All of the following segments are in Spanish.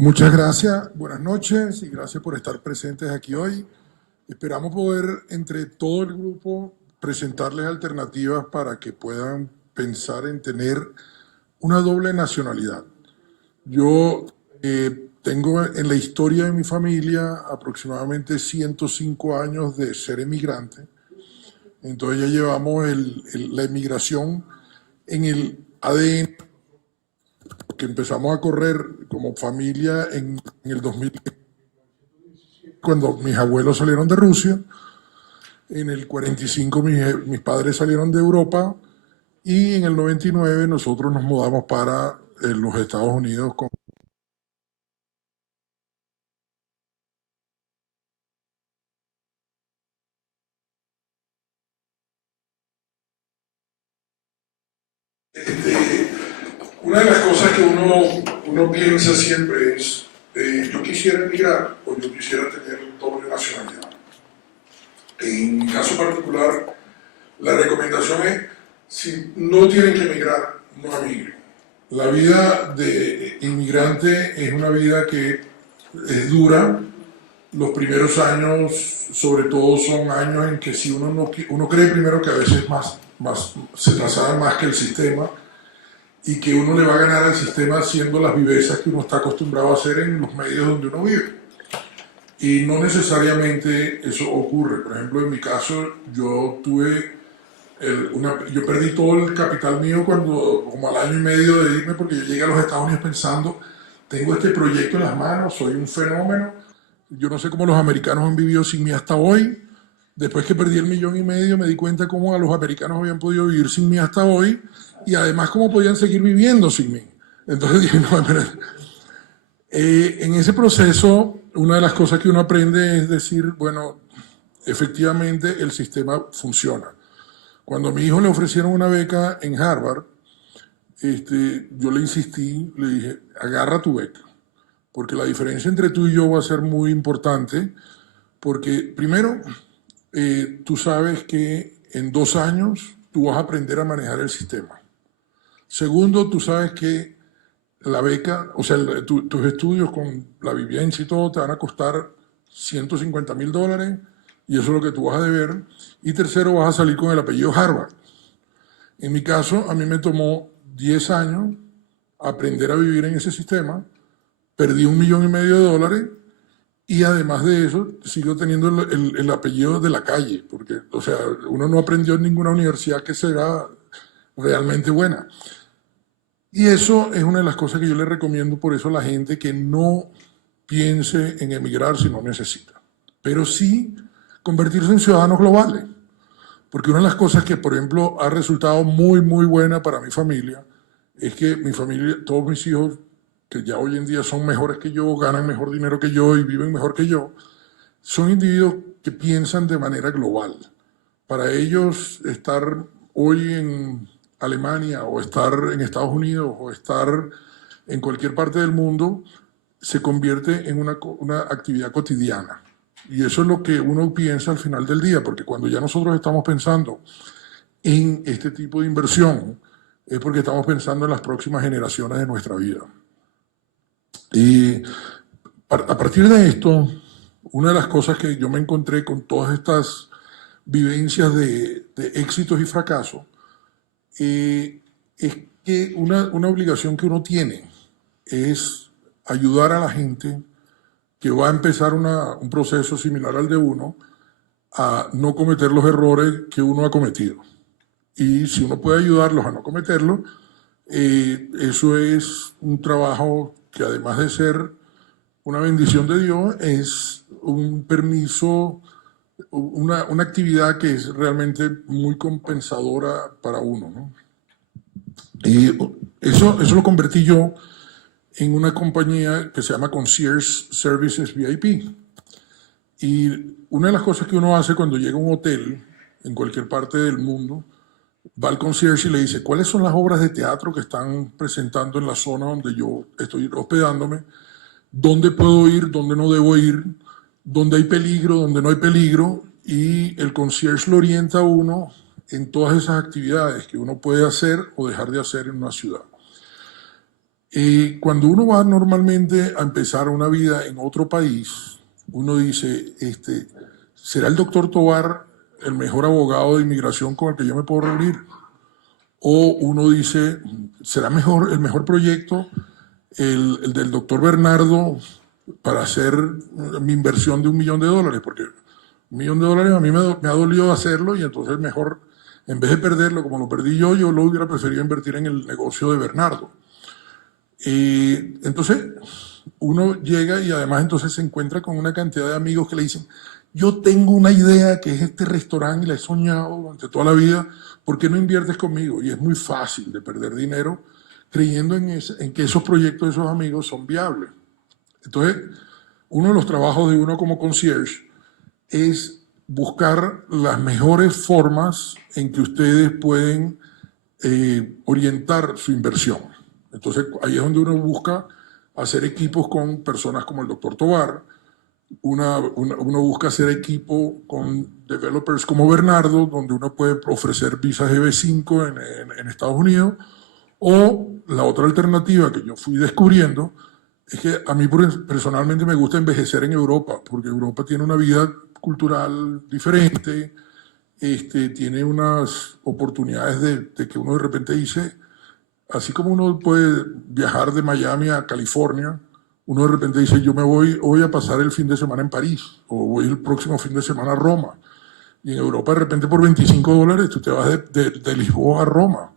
Muchas gracias, buenas noches y gracias por estar presentes aquí hoy. Esperamos poder, entre todo el grupo, presentarles alternativas para que puedan pensar en tener una doble nacionalidad. Yo tengo en la historia de mi familia aproximadamente 105 años de ser emigrante, entonces ya llevamos la emigración en el ADN, que empezamos a correr como familia en el 2000, cuando mis abuelos salieron de Rusia. En el 45 mis padres salieron de Europa y en el 99 nosotros nos mudamos para los Estados Unidos con una de las cosas que uno piensa siempre es, yo quisiera emigrar o yo quisiera tener doble nacionalidad. En mi caso particular, la recomendación es, si no tienen que emigrar, no emigren. La vida de inmigrante es una vida que es dura. Los primeros años, sobre todo, son años en que si uno cree primero que a veces se traslada más que el sistema, y que uno le va a ganar al sistema haciendo las vivezas que uno está acostumbrado a hacer en los medios donde uno vive. Y no necesariamente eso ocurre. Por ejemplo, en mi caso, yo perdí todo el capital mío como al año y medio de irme, porque yo llegué a los Estados Unidos pensando, tengo este proyecto en las manos, soy un fenómeno, yo no sé cómo los americanos han vivido sin mí hasta hoy. Después que perdí el 1,5 millones, me di cuenta cómo a los americanos habían podido vivir sin mí hasta hoy, y además cómo podían seguir viviendo sin mí. Entonces dije, no, en ese proceso, una de las cosas que uno aprende es decir, bueno, efectivamente el sistema funciona. Cuando a mi hijo le ofrecieron una beca en Harvard, yo le insistí, le dije, agarra tu beca, porque la diferencia entre tú y yo va a ser muy importante, porque primero, tú sabes que en 2 años tú vas a aprender a manejar el sistema. Segundo, tú sabes que la beca, o sea, tus estudios con la vivienda y todo te van a costar $150,000 y eso es lo que tú vas a deber. Y tercero, vas a salir con el apellido Harvard. En mi caso, a mí me tomó 10 años aprender a vivir en ese sistema, perdí $1,5 millones y además de eso sigo teniendo el apellido de la calle, porque, o sea, uno no aprendió en ninguna universidad que sea realmente buena. Y eso es una de las cosas que yo le recomiendo por eso a la gente, que no piense en emigrar si no necesita, pero sí convertirse en ciudadanos globales. Porque una de las cosas que, por ejemplo, ha resultado muy, muy buena para mi familia es que mi familia, todos mis hijos, que ya hoy en día son mejores que yo, ganan mejor dinero que yo y viven mejor que yo, son individuos que piensan de manera global. Para ellos, estar hoy en Alemania o estar en Estados Unidos o estar en cualquier parte del mundo se convierte en una actividad cotidiana. Y eso es lo que uno piensa al final del día, porque cuando ya nosotros estamos pensando en este tipo de inversión, es porque estamos pensando en las próximas generaciones de nuestra vida. Y a partir de esto, una de las cosas que yo me encontré con todas estas vivencias de éxitos y fracasos, es que una obligación que uno tiene es ayudar a la gente que va a empezar un proceso similar al de uno a no cometer los errores que uno ha cometido. Y si uno puede ayudarlos a no cometerlos, eso es un trabajo que, además de ser una bendición de Dios, es un permiso, una actividad que es realmente muy compensadora para uno, ¿no? Y eso lo convertí yo en una compañía que se llama Concierge Services VIP. Y una de las cosas que uno hace cuando llega a un hotel en cualquier parte del mundo, va al concierge y le dice, ¿cuáles son las obras de teatro que están presentando en la zona donde yo estoy hospedándome? ¿Dónde puedo ir? ¿Dónde no debo ir? ¿Dónde hay peligro? ¿Dónde no hay peligro? Y el concierge lo orienta a uno en todas esas actividades que uno puede hacer o dejar de hacer en una ciudad. Cuando uno va normalmente a empezar una vida en otro país, uno dice, ¿será el doctor Tovar el mejor abogado de inmigración con el que yo me puedo reunir? O uno dice, ¿será mejor, el mejor proyecto el del doctor Bernardo para hacer mi inversión de $1.000.000? Porque $1.000.000 a mí me ha dolido hacerlo y entonces mejor, en vez de perderlo como lo perdí yo lo hubiera preferido invertir en el negocio de Bernardo. Entonces uno llega y además entonces se encuentra con una cantidad de amigos que le dicen, yo tengo una idea que es este restaurante y la he soñado durante toda la vida, ¿por qué no inviertes conmigo? Y es muy fácil de perder dinero creyendo en que esos proyectos de esos amigos son viables. Entonces, uno de los trabajos de uno como concierge es buscar las mejores formas en que ustedes pueden orientar su inversión. Entonces, ahí es donde uno busca hacer equipos con personas como el doctor Tovar, uno busca hacer equipo con developers como Bernardo, donde uno puede ofrecer visas EB5 en Estados Unidos, o la otra alternativa que yo fui descubriendo es que a mí personalmente me gusta envejecer en Europa, porque Europa tiene una vida cultural diferente, tiene unas oportunidades de que uno de repente dice, así como uno puede viajar de Miami a California, uno de repente dice, yo me voy a pasar el fin de semana en París, o voy el próximo fin de semana a Roma. Y en Europa de repente por $25 tú te vas de Lisboa a Roma.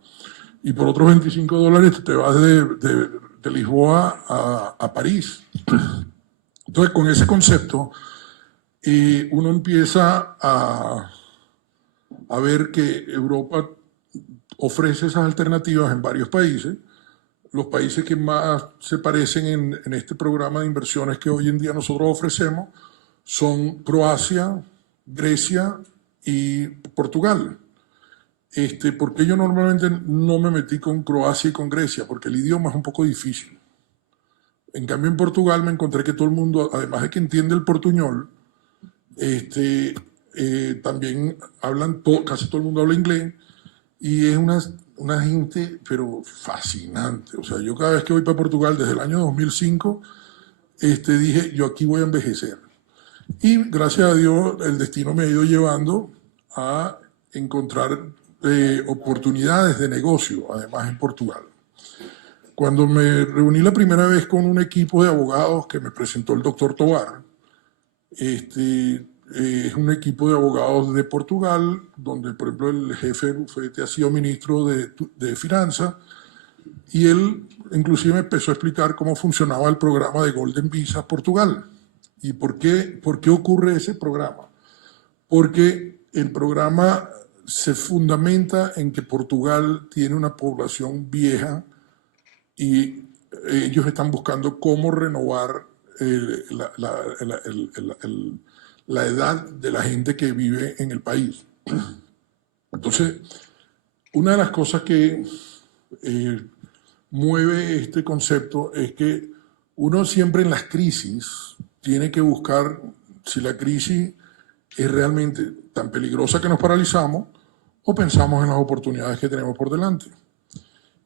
Y por otros $25 tú te vas de Lisboa a París. Entonces con ese concepto uno empieza a ver que Europa ofrece esas alternativas en varios países. Los países que más se parecen en este programa de inversiones que hoy en día nosotros ofrecemos son Croacia, Grecia y Portugal. Porque yo normalmente no me metí con Croacia y con Grecia, porque el idioma es un poco difícil. En cambio, en Portugal me encontré que todo el mundo, además de que entiende el portuñol, también casi todo el mundo habla inglés, y es una gente, pero fascinante. O sea, yo cada vez que voy para Portugal, desde el año 2005, dije, yo aquí voy a envejecer. Y gracias a Dios, el destino me ha ido llevando a encontrar oportunidades de negocio, además en Portugal. Cuando me reuní la primera vez con un equipo de abogados que me presentó el doctor Tovar, es un equipo de abogados de Portugal, donde, por ejemplo, el jefe de bufete ha sido ministro de Finanzas, y él inclusive me empezó a explicar cómo funcionaba el programa de Golden Visa Portugal. ¿Y por qué ocurre ese programa? Porque el programa se fundamenta en que Portugal tiene una población vieja y ellos están buscando cómo renovar la edad de la gente que vive en el país. Entonces, una de las cosas que mueve este concepto es que uno siempre en las crisis tiene que buscar si la crisis es realmente tan peligrosa que nos paralizamos o pensamos en las oportunidades que tenemos por delante.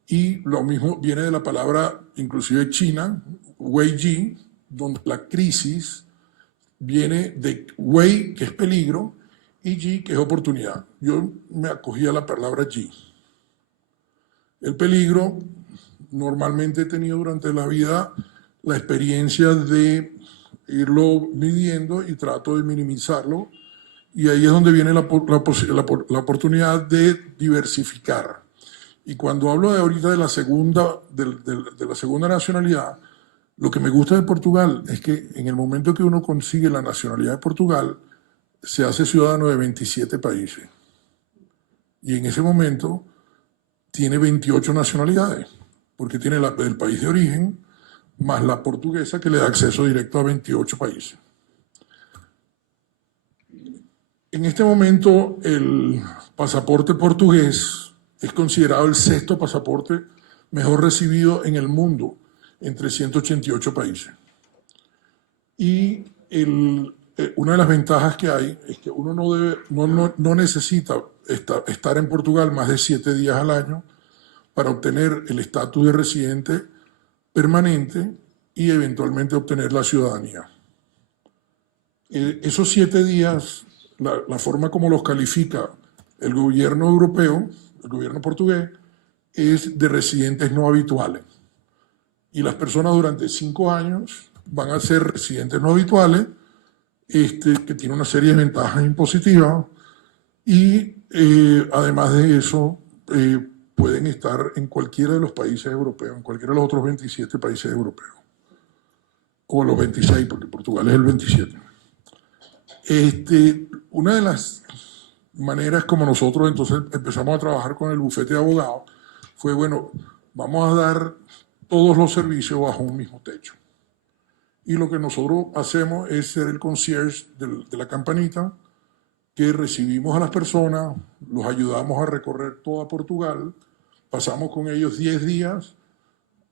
Y lo mismo viene de la palabra, inclusive china, Wei Ji, donde la crisis viene de Wei, que es peligro, y Ji, que es oportunidad. Yo me acogí a la palabra Ji. El peligro, normalmente he tenido durante la vida la experiencia de irlo midiendo y trato de minimizarlo, y ahí es donde viene la oportunidad de diversificar. Y cuando hablo de ahorita de la segunda nacionalidad, lo que me gusta de Portugal es que en el momento que uno consigue la nacionalidad de Portugal, se hace ciudadano de 27 países. Y en ese momento tiene 28 nacionalidades, porque tiene la del país de origen, más la portuguesa que le da acceso directo a 28 países. En este momento el pasaporte portugués es considerado el sexto pasaporte mejor recibido en el mundo, entre 188 países. Y una de las ventajas que hay es que uno no necesita estar en Portugal más de 7 días al año para obtener el estatus de residente permanente y eventualmente obtener la ciudadanía. Esos 7 días, la forma como los califica el gobierno europeo, el gobierno portugués, es de residentes no habituales. Y las personas durante 5 años van a ser residentes no habituales, que tiene una serie de ventajas impositivas, y además de eso pueden estar en cualquiera de los países europeos, en cualquiera de los otros 27 países europeos, o los 26, porque Portugal es el 27. Una de las maneras como nosotros entonces empezamos a trabajar con el bufete de abogados fue, bueno, vamos a dar todos los servicios bajo un mismo techo. Y lo que nosotros hacemos es ser el concierge de la campanita, que recibimos a las personas, los ayudamos a recorrer toda Portugal, pasamos con ellos 10 días,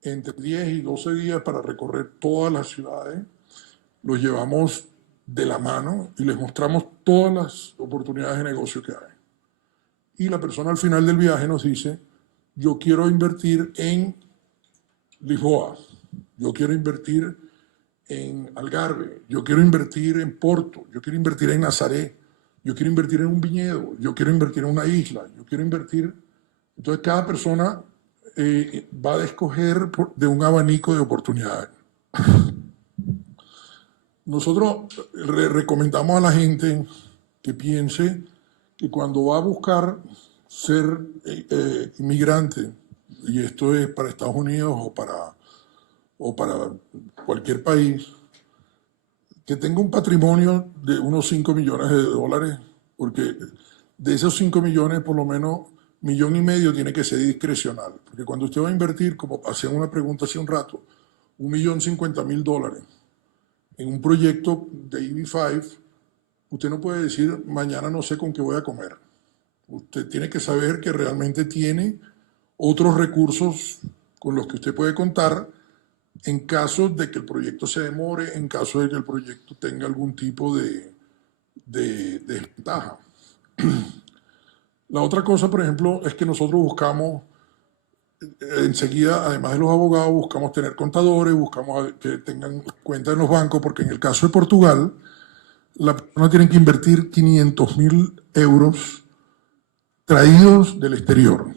entre 10 y 12 días para recorrer todas las ciudades, los llevamos de la mano y les mostramos todas las oportunidades de negocio que hay. Y la persona al final del viaje nos dice, yo quiero invertir en Lisboa, yo quiero invertir en Algarve, yo quiero invertir en Porto, yo quiero invertir en Nazaré, yo quiero invertir en un viñedo, yo quiero invertir en una isla, yo quiero invertir. Entonces cada persona va a escoger de un abanico de oportunidades. Nosotros recomendamos a la gente que piense que cuando va a buscar ser inmigrante, y esto es para Estados Unidos o para cualquier país, que tenga un patrimonio de unos 5 millones de dólares, porque de esos 5 millones, por lo menos 1,5 millones tiene que ser discrecional. Porque cuando usted va a invertir, como hacían una pregunta hace un rato, 1,050,000 dólares en un proyecto de EB5, usted no puede decir, mañana no sé con qué voy a comer. Usted tiene que saber que realmente tiene otros recursos con los que usted puede contar en caso de que el proyecto se demore, en caso de que el proyecto tenga algún tipo de desventaja. La otra cosa, por ejemplo, es que nosotros buscamos, enseguida, además de los abogados, buscamos tener contadores, buscamos que tengan cuenta en los bancos, porque en el caso de Portugal, la persona tiene que invertir 500,000 euros traídos del exterior.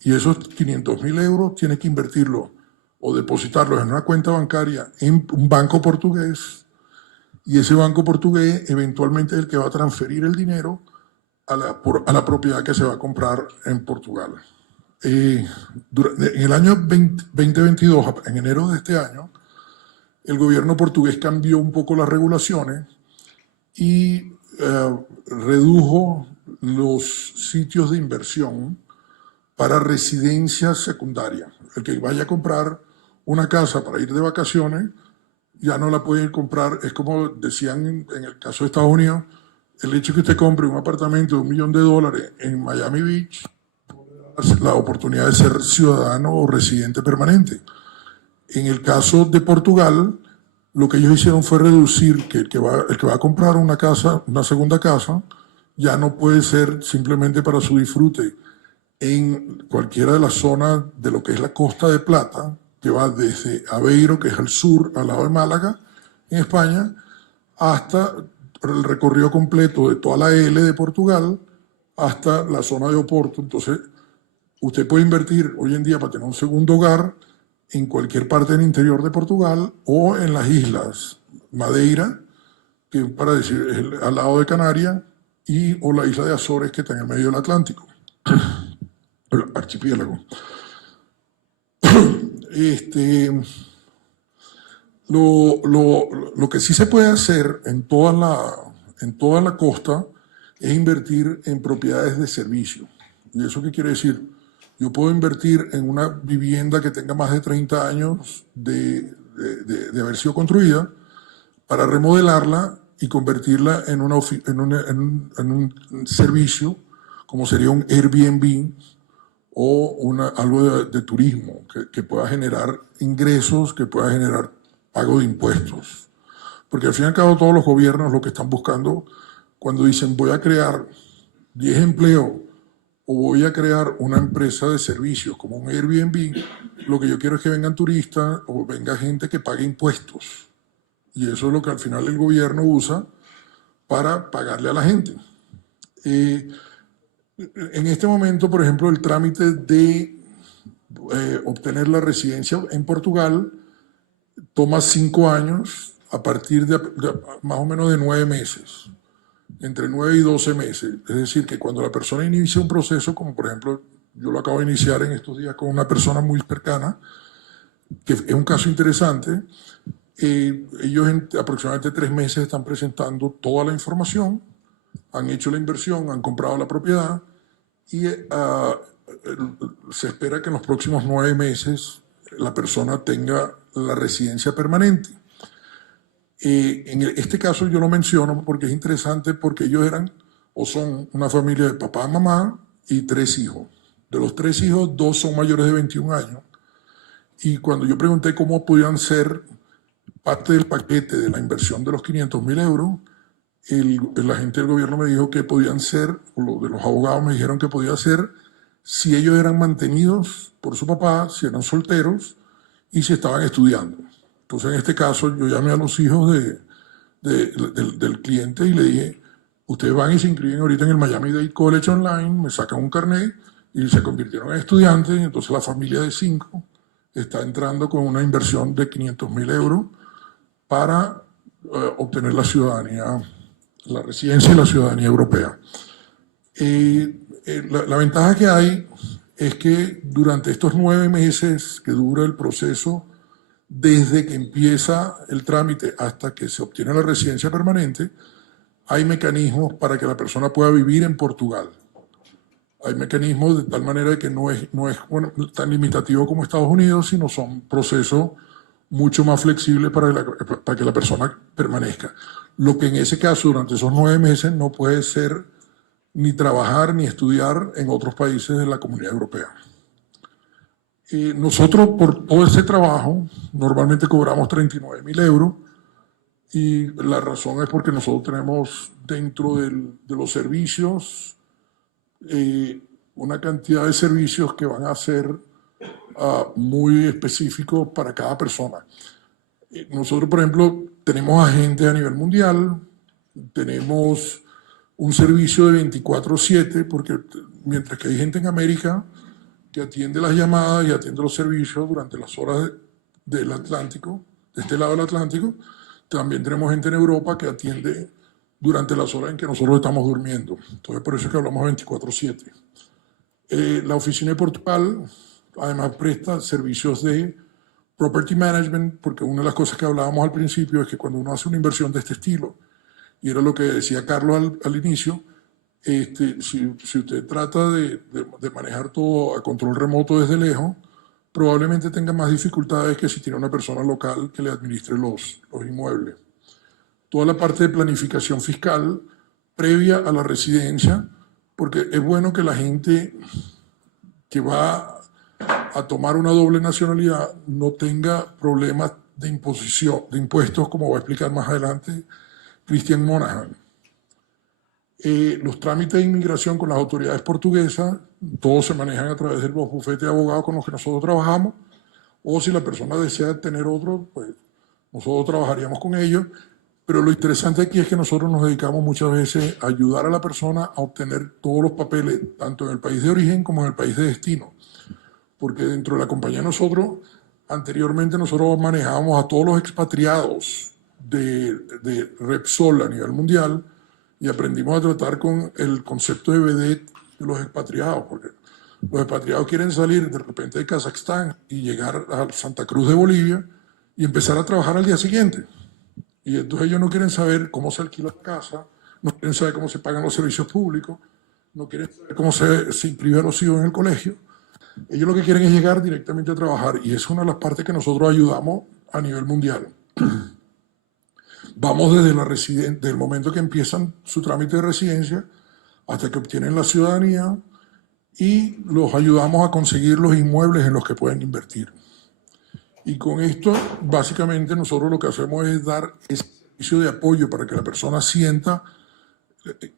Y esos 500,000 euros tiene que invertirlos o depositarlos en una cuenta bancaria en un banco portugués, y ese banco portugués eventualmente es el que va a transferir el dinero a la propiedad que se va a comprar en Portugal. En el año 2022, en enero de este año, el gobierno portugués cambió un poco las regulaciones y redujo los sitios de inversión para residencias secundarias. El que vaya a comprar una casa para ir de vacaciones ya no la puede comprar. Es como decían en el caso de Estados Unidos, el hecho de que usted compre un apartamento de $1 millón en Miami Beach, la oportunidad de ser ciudadano o residente permanente. En el caso de Portugal, lo que ellos hicieron fue reducir que el que va a comprar una casa, una segunda casa, ya no puede ser simplemente para su disfrute en cualquiera de las zonas de lo que es la Costa de Plata, que va desde Aveiro, que es al sur, al lado de Málaga, en España, hasta el recorrido completo de toda la L de Portugal, hasta la zona de Oporto. Entonces, usted puede invertir hoy en día para tener un segundo hogar en cualquier parte del interior de Portugal o en las islas Madeira, que para decir es al lado de Canarias, o la isla de Azores, que está en el medio del Atlántico, el archipiélago. Lo que sí se puede hacer en toda la costa es invertir en propiedades de servicio. ¿Y eso qué quiere decir? Yo puedo invertir en una vivienda que tenga más de 30 años de haber sido construida para remodelarla y convertirla en un servicio, como sería un Airbnb o algo de turismo que pueda generar ingresos, que pueda generar pago de impuestos. Porque al fin y al cabo todos los gobiernos lo que están buscando cuando dicen voy a crear 10 empleos o voy a crear una empresa de servicios como un Airbnb, lo que yo quiero es que vengan turistas o venga gente que pague impuestos. Y eso es lo que al final el gobierno usa para pagarle a la gente. En este momento, por ejemplo, el trámite de obtener la residencia en Portugal toma 5 años a partir de más o menos de 9 meses, entre 9 y 12 meses. Es decir, que cuando la persona inicia un proceso, como por ejemplo yo lo acabo de iniciar en estos días con una persona muy cercana, que es un caso interesante, ellos en aproximadamente 3 meses están presentando toda la información, han hecho la inversión, han comprado la propiedad y se espera que en los próximos 9 meses la persona tenga la residencia permanente. En este caso yo lo menciono porque es interesante, porque ellos eran o son una familia de papá, mamá y 3 hijos. De los 3 hijos, 2 son mayores de 21 años. Y cuando yo pregunté cómo podían ser parte del paquete de la inversión de los 500.000 euros, el agente del gobierno me dijo que podían ser, o de los abogados me dijeron que podía ser, si ellos eran mantenidos por su papá, si eran solteros y si estaban estudiando. Entonces, en este caso, yo llamé a los hijos del cliente y le dije, ustedes van y se inscriben ahorita en el Miami Dade College Online, me sacan un carnet y se convirtieron en estudiantes. Y entonces la familia de 5 está entrando con una inversión de 500.000 euros para obtener la ciudadanía, la residencia y la ciudadanía europea. La ventaja que hay es que durante estos 9 meses que dura el proceso, desde que empieza el trámite hasta que se obtiene la residencia permanente, hay mecanismos para que la persona pueda vivir en Portugal. Hay mecanismos de tal manera que no es bueno, tan limitativo como Estados Unidos, sino son procesos mucho más flexibles para que la persona permanezca. Lo que en ese caso, durante esos 9 meses, no puede ser ni trabajar ni estudiar en otros países de la Comunidad Europea. Nosotros, por todo ese trabajo, normalmente cobramos 39.000 euros, y la razón es porque nosotros tenemos dentro de los servicios una cantidad de servicios que van a ser muy específicos para cada persona. Nosotros, por ejemplo, tenemos agentes a nivel mundial, tenemos un servicio de 24/7, porque mientras que hay gente en América que atiende las llamadas y atiende los servicios durante las horas del Atlántico, de este lado del Atlántico, también tenemos gente en Europa que atiende durante las horas en que nosotros estamos durmiendo. Entonces, por eso es que hablamos 24/7. La oficina de Portugal, además, presta servicios de property management, porque una de las cosas que hablábamos al principio es que cuando uno hace una inversión de este estilo, y era lo que decía Carlos al inicio, si usted trata de manejar todo a control remoto desde lejos, probablemente tenga más dificultades que si tiene una persona local que le administre los inmuebles. Toda la parte de planificación fiscal previa a la residencia, porque es bueno que la gente que va a tomar una doble nacionalidad no tenga problemas de imposición, de impuestos, como va a explicar más adelante Christian Monahan. Los trámites de inmigración con las autoridades portuguesas, todos se manejan a través de los bufetes de abogados con los que nosotros trabajamos, o si la persona desea tener otro, pues nosotros trabajaríamos con ellos. Pero lo interesante aquí es que nosotros nos dedicamos muchas veces a ayudar a la persona a obtener todos los papeles, tanto en el país de origen como en el país de destino. Porque dentro de la compañía anteriormente nosotros manejábamos a todos los expatriados de Repsol a nivel mundial, y aprendimos a tratar con el concepto de vedette de los expatriados, porque los expatriados quieren salir de repente de Kazajstán y llegar a Santa Cruz de Bolivia y empezar a trabajar al día siguiente. Y entonces ellos no quieren saber cómo se alquila la casa, no quieren saber cómo se pagan los servicios públicos, no quieren saber cómo se inscribe a los hijos en el colegio. Ellos lo que quieren es llegar directamente a trabajar, y es una de las partes que nosotros ayudamos a nivel mundial. Vamos desde el momento que empiezan su trámite de residencia hasta que obtienen la ciudadanía, y los ayudamos a conseguir los inmuebles en los que pueden invertir. Y con esto, básicamente, nosotros lo que hacemos es dar ese servicio de apoyo para que la persona sienta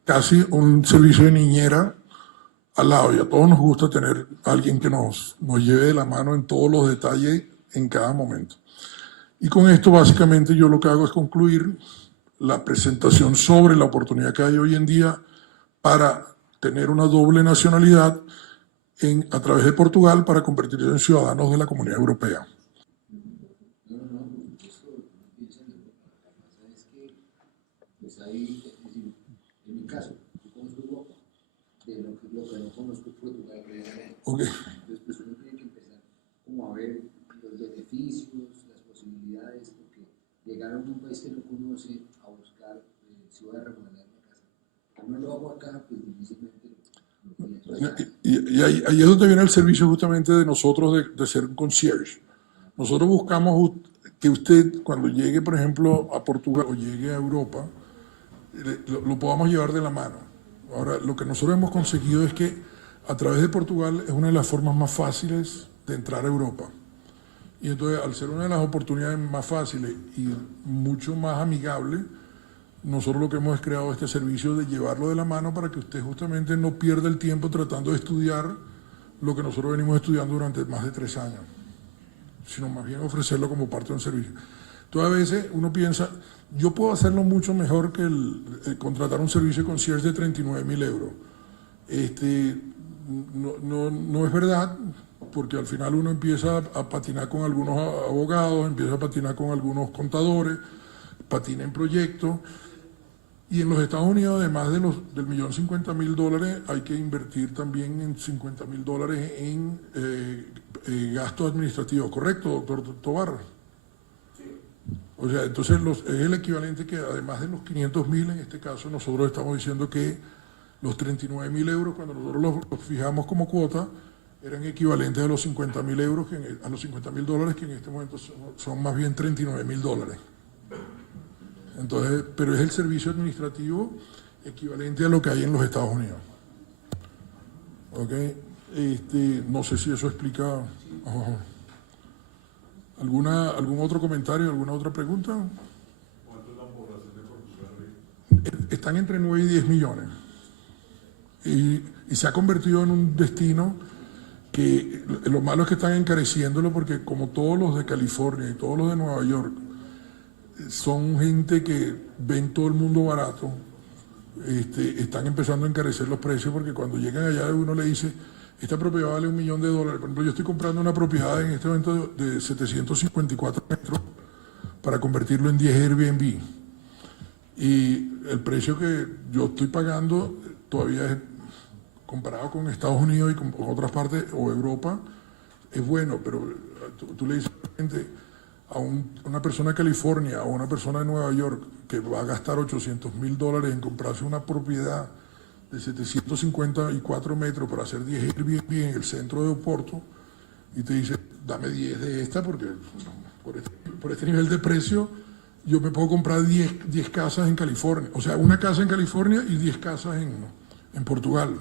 casi un servicio de niñera al lado, y a todos nos gusta tener alguien que nos lleve de la mano en todos los detalles en cada momento. Y con esto básicamente yo lo que hago es concluir la presentación sobre la oportunidad que hay hoy en día para tener una doble nacionalidad a través de Portugal para convertirse en ciudadanos de la Comunidad Europea. Pues ahí, es decir, en mi caso, yo conozco Europa, de lo que no conozco es Portugal precisamente. Okay. Entonces, pues uno tiene que empezar como a ver los beneficios, las posibilidades, porque llegar a un país que no conoce a buscar si voy a remodelar una casa. Como no lo hago acá, pues difícilmente lo pienso. Y ahí es donde viene el servicio justamente de nosotros de ser un concierge. Nosotros buscamos que usted, cuando llegue, por ejemplo, a Portugal o llegue a Europa, lo podamos llevar de la mano. Ahora, lo que nosotros hemos conseguido es que a través de Portugal es una de las formas más fáciles de entrar a Europa. Y entonces, al ser una de las oportunidades más fáciles y mucho más amigable, nosotros lo que hemos es creado este servicio de llevarlo de la mano para que usted justamente no pierda el tiempo tratando de estudiar lo que nosotros venimos estudiando durante más de 3 años, sino más bien ofrecerlo como parte de un servicio. Entonces, a veces uno piensa, yo puedo hacerlo mucho mejor que el contratar un servicio de concierge de 39.000 euros. No es verdad, porque al final uno empieza a patinar con algunos abogados, empieza a patinar con algunos contadores, patina en proyectos. Y en los Estados Unidos, además del $1.050.000, hay que invertir también en $50.000 en gastos administrativos. ¿Correcto, doctor Tobar? O sea, entonces es el equivalente que además de los 500.000, en este caso nosotros estamos diciendo que los 39.000 euros, cuando nosotros los fijamos como cuota, eran equivalentes a los 50.000 euros, a los $50.000, que en este momento son más bien $39.000. Entonces, pero es el servicio administrativo equivalente a lo que hay en los Estados Unidos. ¿Ok? No sé si eso explica. ¿Algún otro comentario, alguna otra pregunta? ¿Cuánto es la población de Portugal? Están entre 9 y 10 millones. Y se ha convertido en un destino que lo malo es que están encareciéndolo porque como todos los de California y todos los de Nueva York son gente que ven todo el mundo barato, están empezando a encarecer los precios porque cuando llegan allá uno le dice, esta propiedad vale $1 millón. Por ejemplo, yo estoy comprando una propiedad en este momento de 754 metros para convertirlo en 10 Airbnb. Y el precio que yo estoy pagando todavía es, comparado con Estados Unidos y con otras partes, o Europa, es bueno, pero tú le dices a la gente, a una persona de California o una persona de Nueva York que va a gastar $800.000 en comprarse una propiedad de 754 metros para hacer 10 Airbnb en el centro de Oporto y te dice, dame 10 de esta porque por este nivel de precio yo me puedo comprar 10 casas en California, o sea, una casa en California y 10 casas en Portugal.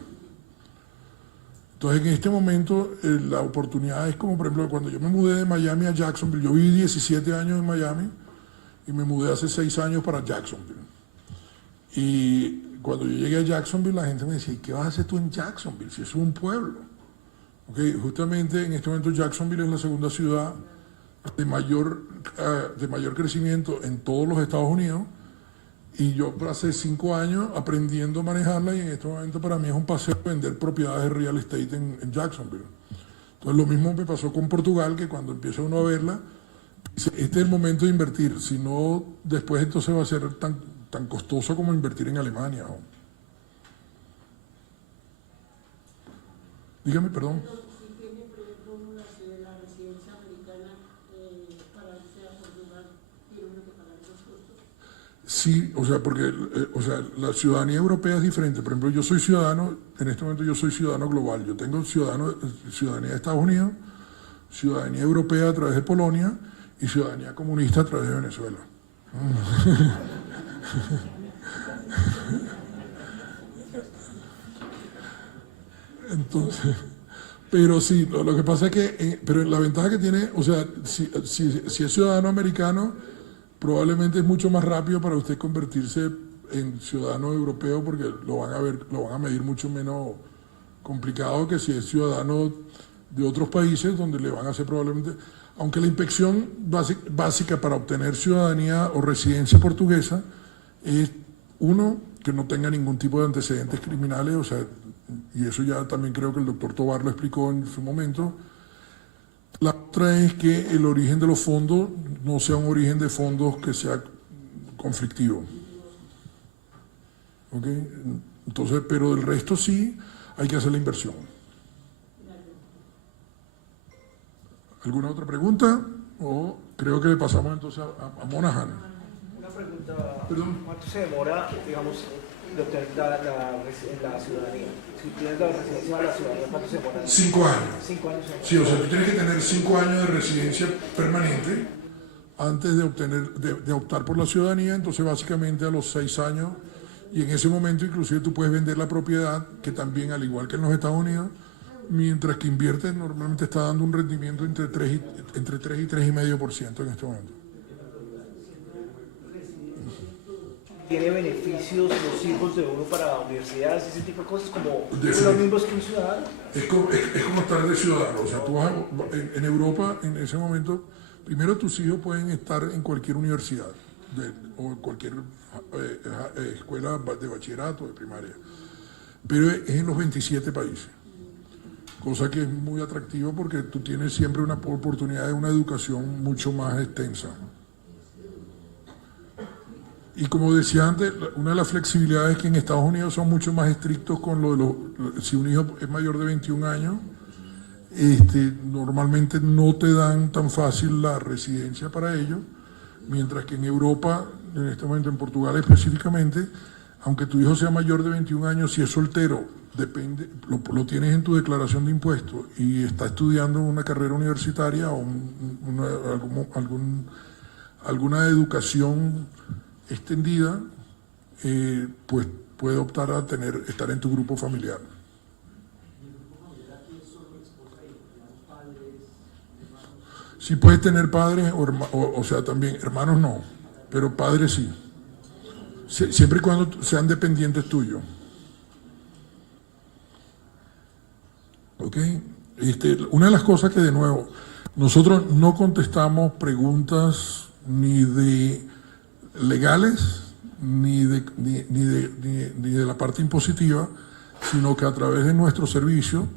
Entonces, en este momento, la oportunidad es como, por ejemplo, cuando yo me mudé de Miami a Jacksonville, yo viví 17 años en Miami y me mudé hace 6 años para Jacksonville. Y cuando yo llegué a Jacksonville, la gente me decía, ¿y qué vas a hacer tú en Jacksonville si eso es un pueblo? Okay, justamente en este momento Jacksonville es la segunda ciudad de mayor crecimiento en todos los Estados Unidos. Y yo hace 5 años aprendiendo a manejarla y en este momento para mí es un paseo vender propiedades de real estate en Jacksonville. Entonces lo mismo me pasó con Portugal, que cuando empieza uno a verla, dice, este es el momento de invertir, si no después entonces va a ser tan costoso como invertir en Alemania. ¿No? Dígame, perdón. Sí, o sea, porque la ciudadanía europea es diferente. Por ejemplo, yo soy ciudadano, en este momento yo soy ciudadano global. Yo tengo ciudadanía de Estados Unidos, ciudadanía europea a través de Polonia y ciudadanía comunista a través de Venezuela. Entonces, pero sí, lo que pasa es que, pero la ventaja que tiene, o sea, si es ciudadano americano, probablemente es mucho más rápido para usted convertirse en ciudadano europeo porque lo van a medir mucho menos complicado que si es ciudadano de otros países donde le van a hacer probablemente, aunque la inspección básica para obtener ciudadanía o residencia portuguesa es, uno, que no tenga ningún tipo de antecedentes criminales, o sea, y eso ya también creo que el doctor Tovar lo explicó en su momento. La otra es que el origen de los fondos no sea un origen de fondos que sea conflictivo. ¿Ok? Entonces, pero del resto sí hay que hacer la inversión. ¿Alguna otra pregunta? O creo que le pasamos entonces a Monahan. Una pregunta, Perdón. ¿cuánto se demora, digamos, de obtener la ciudadanía? Si tienes la residencia de la ciudadanía, ¿cuánto se demora? 5 años. 5 años. Sí, o sea, tú tienes que tener 5 años de residencia permanente antes de obtener, de optar por la ciudadanía. Entonces, básicamente a los 6 años, y en ese momento inclusive tú puedes vender la propiedad, que también, al igual que en los Estados Unidos, mientras que inviertes, normalmente está dando un rendimiento entre 3 y 3,5% en este momento. ¿Tiene beneficios los hijos de uno para universidades, ese tipo de cosas, como Definitivo. los mismos que un ciudadano? Es como estar de ciudadano. O sea, tú vas en Europa, en ese momento, primero tus hijos pueden estar en cualquier universidad o en cualquier escuela de bachillerato, de primaria, pero es en los 27 países, cosa que es muy atractiva porque tú tienes siempre una oportunidad de una educación mucho más extensa. Y como decía antes, una de las flexibilidades es que en Estados Unidos son mucho más estrictos con lo de si un hijo es mayor de 21 años, normalmente no te dan tan fácil la residencia para ellos, mientras que en Europa, en este momento en Portugal específicamente, aunque tu hijo sea mayor de 21 años, si es soltero, depende, lo tienes en tu declaración de impuestos y está estudiando una carrera universitaria o alguna educación extendida, pues puede optar a estar en tu grupo familiar. Sí puedes tener padres, o sea, también hermanos no, pero padres sí. Siempre y cuando sean dependientes tuyos. ¿Ok? Una de las cosas que, de nuevo, nosotros no contestamos preguntas ni de legales ni de la parte impositiva, sino que a través de nuestro servicio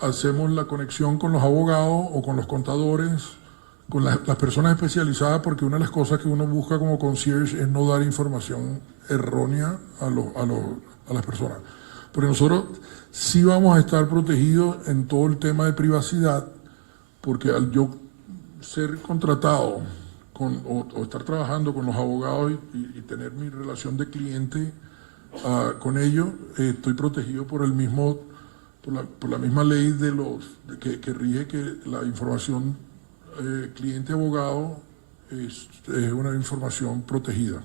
hacemos la conexión con los abogados o con los contadores, con las personas especializadas, porque una de las cosas que uno busca como concierge es no dar información errónea a las personas. Porque nosotros sí vamos a estar protegidos en todo el tema de privacidad, porque al yo ser contratado o estar trabajando con los abogados y tener mi relación de cliente con ellos, estoy protegido por la misma ley que rige que la información cliente-abogado es una información protegida.